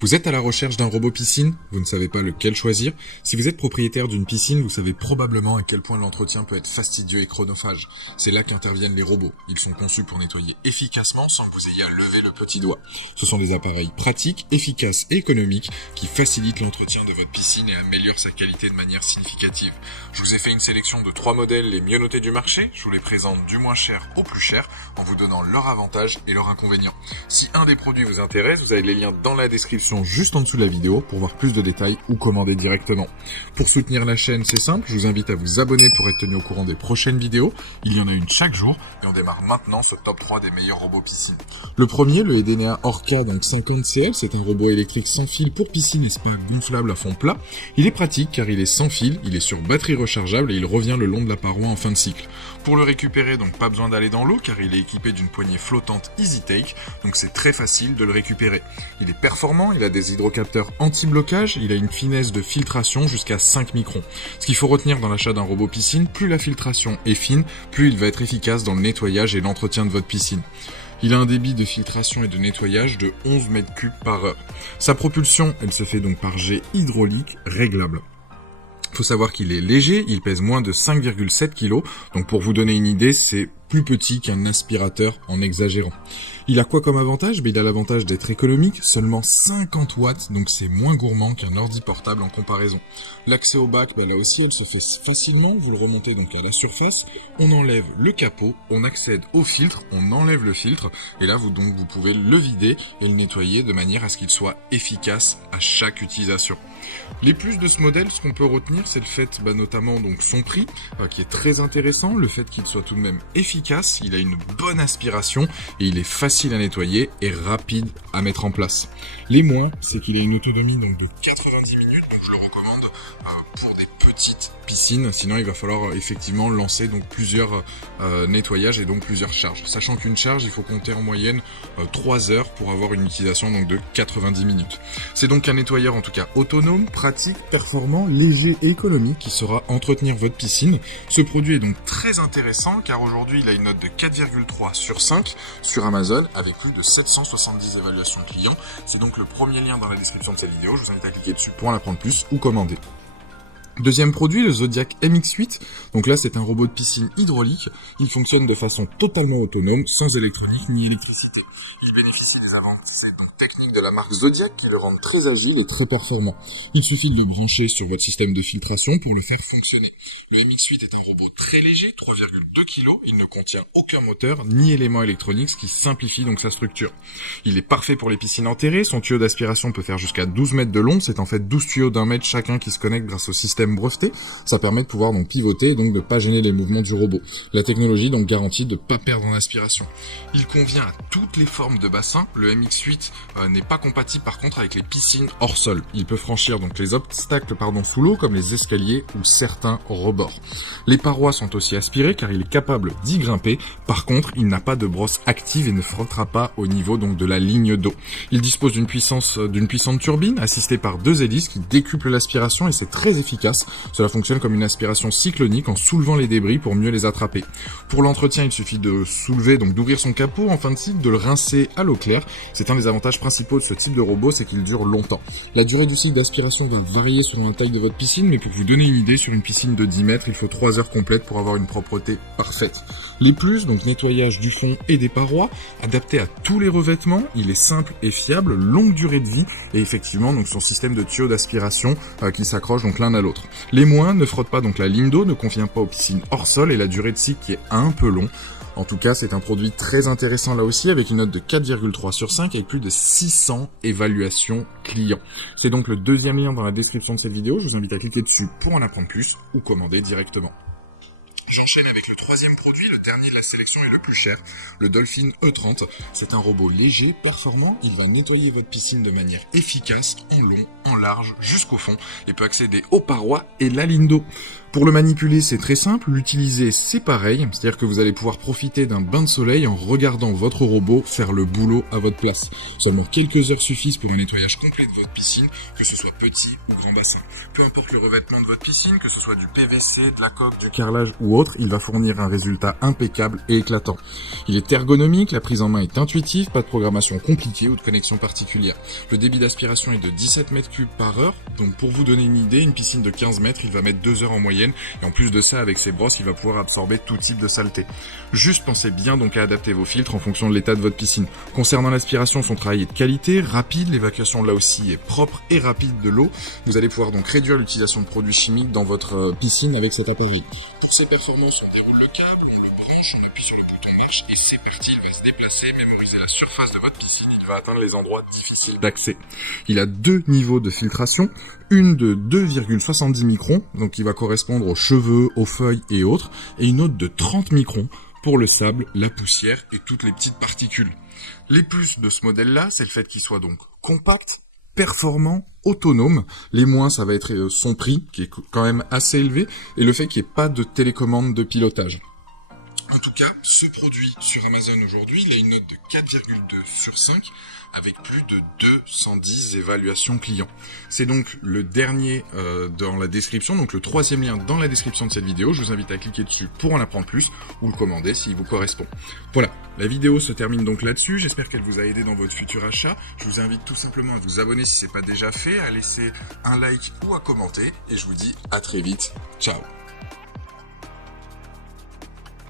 Vous êtes à la recherche d'un robot piscine? Vous ne savez pas lequel choisir? Si vous êtes propriétaire d'une piscine, vous savez probablement à quel point l'entretien peut être fastidieux et chronophage. C'est là qu'interviennent les robots. Ils sont conçus pour nettoyer efficacement sans que vous ayez à lever le petit doigt. Ce sont des appareils pratiques, efficaces et économiques qui facilitent l'entretien de votre piscine et améliorent sa qualité de manière significative. Je vous ai fait une sélection de 3 modèles les mieux notés du marché. Je vous les présente du moins cher au plus cher en vous donnant leurs avantages et leurs inconvénients. Si un des produits vous intéresse, vous avez les liens dans la description juste en dessous de la vidéo pour voir plus de détails ou commander directement. Pour soutenir la chaîne, c'est simple, je vous invite à vous abonner pour être tenu au courant des prochaines vidéos. Il y en a une chaque jour et on démarre maintenant ce top 3 des meilleurs robots piscine. Le premier, le Edenea Orca 50CL, c'est un robot électrique sans fil pour piscine et spa gonflable à fond plat. Il est pratique car il est sans fil, il est sur batterie rechargeable et il revient le long de la paroi en fin de cycle. Pour le récupérer, donc pas besoin d'aller dans l'eau car il est équipé d'une poignée flottante Easy Take, donc c'est très facile de le récupérer. Il est performant, il a des hydrocapteurs anti-blocage, il a une finesse de filtration jusqu'à 5 microns. Ce qu'il faut retenir dans l'achat d'un robot piscine, plus la filtration est fine, plus il va être efficace dans le nettoyage et l'entretien de votre piscine. Il a un débit de filtration et de nettoyage de 11 mètres cubes par heure. Sa propulsion, elle se fait donc par jet hydraulique réglable. Faut savoir qu'il est léger, il pèse moins de 5,7 kg, donc pour vous donner une idée, c'est plus petit qu'un aspirateur en exagérant. Il a quoi comme avantage? Il a l'avantage d'être économique, seulement 50 watts, donc c'est moins gourmand qu'un ordi portable en comparaison. L'accès au bac, là aussi, elle se fait facilement, vous le remontez donc à la surface, on enlève le capot, on accède au filtre, on enlève le filtre, et là vous pouvez le vider et le nettoyer de manière à ce qu'il soit efficace à chaque utilisation. Les plus de ce modèle, ce qu'on peut retenir, c'est le fait notamment donc son prix, qui est très intéressant, le fait qu'il soit tout de même efficace, il a une bonne aspiration et il est facile à nettoyer et rapide à mettre en place. Les moins, c'est qu'il a une autonomie donc de 90 minutes, donc je le recommande pour des petites piscines, sinon il va falloir effectivement lancer donc plusieurs nettoyages et donc plusieurs charges. Sachant qu'une charge, il faut compter en moyenne 3 heures pour avoir une utilisation donc de 90 minutes. C'est donc un nettoyeur en tout cas autonome, pratique, performant, léger et économique qui saura entretenir votre piscine. Ce produit est donc très intéressant car aujourd'hui il a une note de 4,3 sur 5 sur Amazon avec plus de 770 évaluations clients. C'est donc le premier lien dans la description de cette vidéo, je vous invite à cliquer dessus pour en apprendre plus ou commander. Deuxième produit, le Zodiac MX8. Donc là, c'est un robot de piscine hydraulique. Il fonctionne de façon totalement autonome, sans électronique ni électricité. Il bénéficie des avancées techniques de la marque Zodiac qui le rendent très agile et très performant. Il suffit de le brancher sur votre système de filtration pour le faire fonctionner. Le MX8 est un robot très léger, 3,2 kg. Il ne contient aucun moteur ni élément électronique, ce qui simplifie donc sa structure. Il est parfait pour les piscines enterrées. Son tuyau d'aspiration peut faire jusqu'à 12 mètres de long. C'est en fait 12 tuyaux d'1 mètre chacun qui se connectent grâce au système breveté. Ça permet de pouvoir donc pivoter et donc de pas gêner les mouvements du robot. La technologie donc garantit de pas perdre en aspiration. Il convient à toutes les formes de bassin. Le MX8 n'est pas compatible par contre avec les piscines hors sol. Il peut franchir donc les obstacles sous l'eau comme les escaliers ou certains rebords. Les parois sont aussi aspirées car il est capable d'y grimper. Par contre, il n'a pas de brosse active et ne frottera pas au niveau donc de la ligne d'eau. Il dispose d'une puissante turbine assistée par 2 hélices qui décuplent l'aspiration et c'est très efficace. Cela fonctionne comme une aspiration cyclonique en soulevant les débris pour mieux les attraper. Pour l'entretien, il suffit de soulever, donc d'ouvrir son capot en fin de cycle, de le rincer à l'eau claire. C'est un des avantages principaux de ce type de robot, c'est qu'il dure longtemps. La durée du cycle d'aspiration va varier selon la taille de votre piscine, mais pour vous donner une idée, sur une piscine de 10 mètres, il faut 3 heures complètes pour avoir une propreté parfaite. Les plus, donc nettoyage du fond et des parois, adapté à tous les revêtements, il est simple et fiable, longue durée de vie, et effectivement donc son système de tuyaux d'aspiration qui s'accroche donc l'un à l'autre. Les moins ne frottent pas donc la ligne d'eau, ne convient pas aux piscines hors sol et la durée de cycle qui est un peu long. En tout cas, c'est un produit très intéressant là aussi avec une note de 4,3 sur 5 avec plus de 600 évaluations clients. C'est donc le deuxième lien dans la description de cette vidéo. Je vous invite à cliquer dessus pour en apprendre plus ou commander directement. J'enchaîne avec le troisième produit, le dernier de la sélection et le plus cher, le Dolphin E30. C'est un robot léger, performant, il va nettoyer votre piscine de manière efficace, en long, en large, jusqu'au fond, et peut accéder aux parois et la ligne d'eau. Pour le manipuler, c'est très simple. L'utiliser, c'est pareil. C'est-à-dire que vous allez pouvoir profiter d'un bain de soleil en regardant votre robot faire le boulot à votre place. Seulement quelques heures suffisent pour un nettoyage complet de votre piscine, que ce soit petit ou grand bassin. Peu importe le revêtement de votre piscine, que ce soit du PVC, de la coque, du carrelage ou autre, il va fournir un résultat impeccable et éclatant. Il est ergonomique, la prise en main est intuitive, pas de programmation compliquée ou de connexion particulière. Le débit d'aspiration est de 17 mètres cubes par heure, donc pour vous donner une idée, une piscine de 15 mètres, il va mettre 2 heures en moyenne. Et en plus de ça, avec ses brosses, il va pouvoir absorber tout type de saleté. Juste pensez bien donc à adapter vos filtres en fonction de l'état de votre piscine. Concernant l'aspiration, son travail est de qualité, rapide, l'évacuation là aussi est propre et rapide de l'eau. Vous allez pouvoir donc réduire l'utilisation de produits chimiques dans votre piscine avec cet appareil. Pour ses performances, on déroule le câble, on le branche, on appuie sur le bouton marche et c'est parti, il va se déplacer, mémoriser la surface de votre piscine, il va atteindre les endroits difficiles d'accès. Il a 2 niveaux de filtration, une de 2,70 microns, donc qui va correspondre aux cheveux, aux feuilles et autres, et une autre de 30 microns pour le sable, la poussière et toutes les petites particules. Les plus de ce modèle-là, c'est le fait qu'il soit donc compact, performant, autonome. Les moins, ça va être son prix, qui est quand même assez élevé, et le fait qu'il n'y ait pas de télécommande de pilotage. En tout cas, ce produit sur Amazon aujourd'hui, il a une note de 4,2 sur 5 avec plus de 210 évaluations clients. C'est donc le dernier dans la description, donc le 3e lien dans la description de cette vidéo. Je vous invite à cliquer dessus pour en apprendre plus ou le commander s'il vous correspond. Voilà, la vidéo se termine donc là-dessus. J'espère qu'elle vous a aidé dans votre futur achat. Je vous invite tout simplement à vous abonner si ce n'est pas déjà fait, à laisser un like ou à commenter. Et je vous dis à très vite. Ciao.